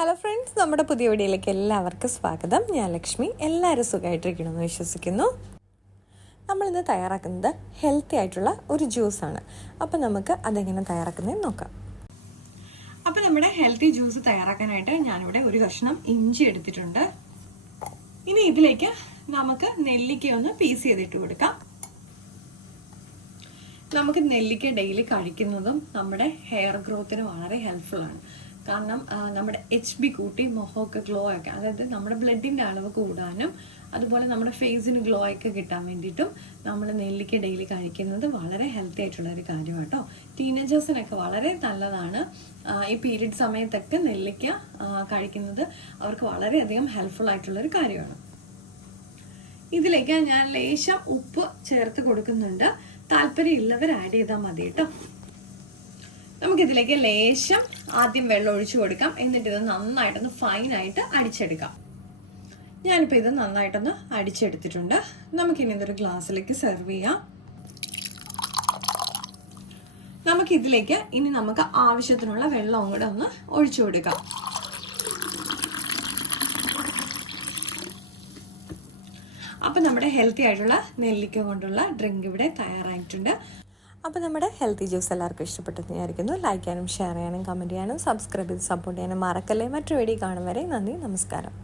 Hello friends, നമ്മുടെ പുതിയ വീഡിയോയിലേക്ക് എല്ലാവർക്കും സ്വാഗതം. ഞാൻ ലക്ഷ്മി. എല്ലാവരും സുഖമായിട്ടിരിക്കണമെന്ന് വിശ്വസിക്കുന്നു. നമ്മളിന്ന് തയ്യാറാക്കുന്നത് ഹെൽത്തി ആയിട്ടുള്ള ഒരു ജ്യൂസാണ്. അപ്പോൾ നമുക്ക് അതെങ്ങനെ തയ്യാറാക്കുന്നതെന്ന് നോക്കാം. അപ്പോൾ നമ്മുടെ ഹെൽത്തി ജ്യൂസ് തയ്യാറാക്കാനായിട്ട് ഞാനിവിടെ ഒരു കഷ്ണം ഇഞ്ചി എടുത്തിട്ടുണ്ട്. ഇനി ഇതിലേക്ക് നമുക്ക് നെല്ലിക്ക ഒന്ന് പീസ് ചെയ്തിട്ട് കൊടുക്കാം. നമുക്ക് നെല്ലിക്ക ഡെയിലി കഴിക്കുന്നതും നമ്മുടെ ഹെയർ ഗ്രോത്തിന് വളരെ ഹെൽപ്ഫുൾ ആണ്. കാരണം നമ്മുടെ HB കൂട്ടി മുഖമൊക്കെ ഗ്ലോ ഒക്കെ, അതായത് നമ്മുടെ ബ്ലഡിൻ്റെ അളവ് കൂടാനും അതുപോലെ നമ്മുടെ ഫേസിന് ഗ്ലോ ഒക്കെ കിട്ടാൻ വേണ്ടിയിട്ടും നമ്മൾ നെല്ലിക്ക ഡെയിലി കഴിക്കുന്നത് വളരെ ഹെൽത്തി ആയിട്ടുള്ള ഒരു കാര്യമാണ് കേട്ടോ. ടീനേജേഴ്സിനൊക്കെ വളരെ നല്ലതാണ്. ഈ പീരീഡ് സമയത്തൊക്കെ നെല്ലിക്ക കഴിക്കുന്നത് അവർക്ക് വളരെയധികം ഹെൽപ്ഫുൾ ആയിട്ടുള്ളൊരു കാര്യമാണ്. ഇതിലേക്ക് ഞാൻ ലേശം ഉപ്പ് ചേർത്ത് കൊടുക്കുന്നുണ്ട്. താല്പര്യമുള്ളവർ ആഡ് ചെയ്താൽ മതി കേട്ടോ. നമുക്കിതിലേക്ക് ലേശം ആദ്യം വെള്ളം ഒഴിച്ചു കൊടുക്കാം. എന്നിട്ട് ഇത് നന്നായിട്ടൊന്ന് ഫൈനായിട്ട് അടിച്ചെടുക്കാം. ഞാനിപ്പോൾ ഇത് നന്നായിട്ടൊന്ന് അടിച്ചെടുത്തിട്ടുണ്ട്. നമുക്കിനി ഇതൊരു ഗ്ലാസ്സിലേക്ക് സെർവ് ചെയ്യാം. നമുക്കിതിലേക്ക് ഇനി നമുക്ക് ആവശ്യത്തിനുള്ള വെള്ളം കൂടെ ഒന്ന് ഒഴിച്ചു കൊടുക്കാം. അപ്പോൾ നമ്മുടെ ഹെൽത്തി ആയിട്ടുള്ള നെല്ലിക്ക കൊണ്ടുള്ള ഡ്രിങ്ക് ഇവിടെ തയ്യാറായിട്ടുണ്ട്. അപ്പോൾ നമ്മുടെ ഹെൽത്തി ജ്യൂസ് എല്ലാവർക്കും ഇഷ്ടപ്പെട്ടെന്ന് വിചാരിക്കുന്നു. ലൈക്ക് ചെയ്യാനും ഷെയർ ചെയ്യാനും കമൻറ്റ് ചെയ്യാനും സബ്സ്ക്രൈബ് ചെയ്ത് സപ്പോർട്ട് ചെയ്യാനും മറക്കല്ലേ. മറ്റൊരു വീഡിയോ കാണും വരെ നന്ദി, നമസ്കാരം.